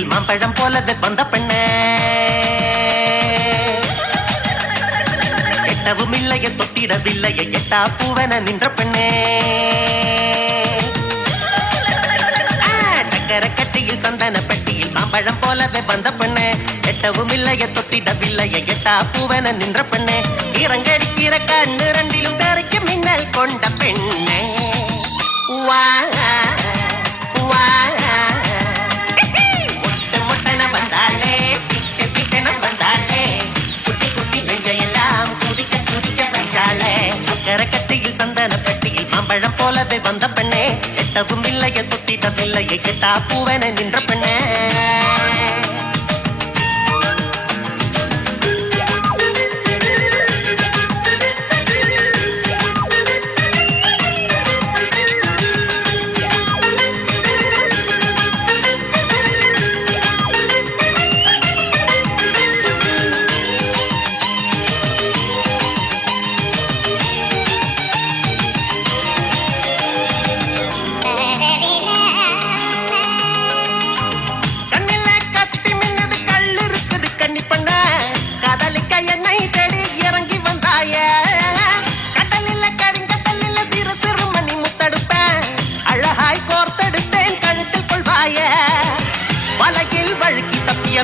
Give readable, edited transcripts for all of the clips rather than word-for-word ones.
பெட்டியில் மாம்பழம் போலவே வந்த பெண்ணே எட்டவும் இல்லைய தொட்டிடவில்லைய எட்டா பூவன நின்ற பெண்ணே சக்கர கட்டியில் சந்தன பெட்டியில் மாம்பழம் போலவே வந்த பெண்ணே எட்டவும் இல்லைய தொட்டிடவில்லைய எட்டா பூவன நின்ற பெண்ணே இறங்கடிக்கிற கண்ணு ரெண்டிலும் பேருக்கு மின்னல் கொண்ட பெண்ணே வா முட்டன வந்தாளே சிக்க சிக்கன வந்தாளே குட்டி குட்டி நெஞ்சையெல்லாம் குதிக்க குதிக்க வந்தாளே சக்கர கட்டியில் சந்தன பெட்டியில் மாம்பழம் போலவே வந்த பெண்ணே எட்டவும் இல்லைய தொட்டிடவில்லைய எட்டா பூவன நின்ற பெண்ணே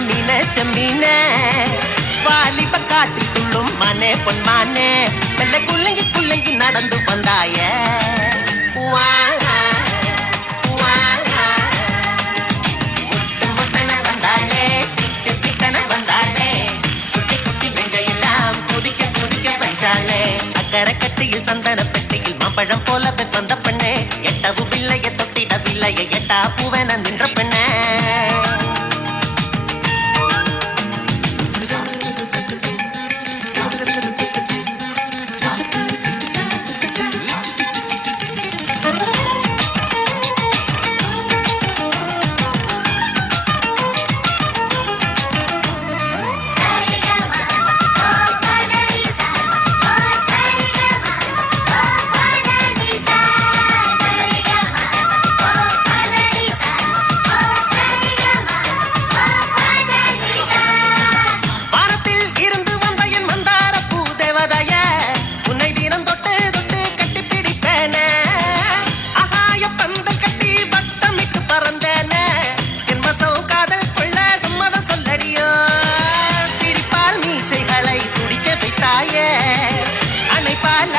மீனே செம்மீனே வாலிப காட்டில் துள்ளும் மானே பொன்மானே மெல்ல குள்ளங்கி குள்ளங்கி நடந்து வந்தாய முட்டன வந்தாளே சிக்க சிக்கன வந்தாளே குட்டி குட்டி வெங்கையெல்லாம் குதிக்க குதிக்க வந்தாளே அக்கர கட்டியில் சந்தன பெட்டியில் மாம்பழம் போலவே வந்த பெண்ணே எட்டவும் இல்லைய தொட்டிடவில்லைய எட்டா பூவன நின்ற பெண்ணே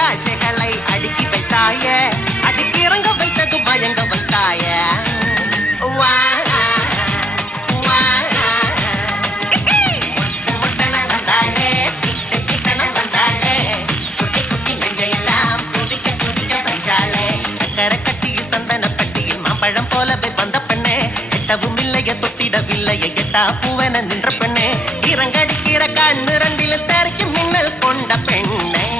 ஆசைகளை அடுக்கி வைத்தாய அடுக்கி இறங்க வைத்தது பயங்க வைத்தாய முட்டன வந்தாளே சிக்க சிக்கன வந்தாளே குட்டி குட்டி நெஞ்சையெல்லாம் குதிக்க குதிக்க வந்தாளே சக்கர கட்டியில் சந்தன பெட்டியில் மாம்பழம் போலவே வந்த பெண்ணே எட்டவும் இல்லைய தொட்டிடவில்லைய எட்டா பூவன நின்ற பெண்ணே இறங்கடிக்கிற கண்ணு ரெண்டிலும் தெருக்கு மின்னல் கொண்ட பெண்ணே